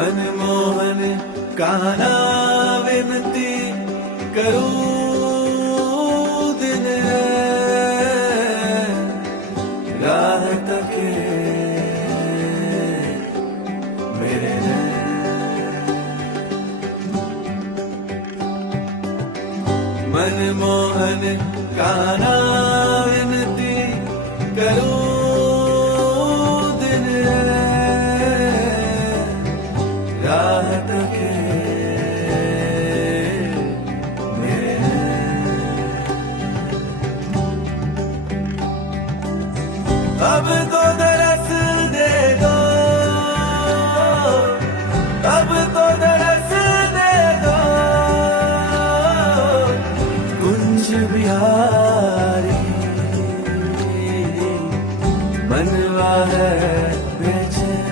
मनमोहन काना विनती करूं दिन राह तके मेरे मनमोहन काना विनती करूं दिन राह तके मेरे अब तो दरस दे दो अब तो दरस दे दो कुंज बिहारी मनवा है बेचैन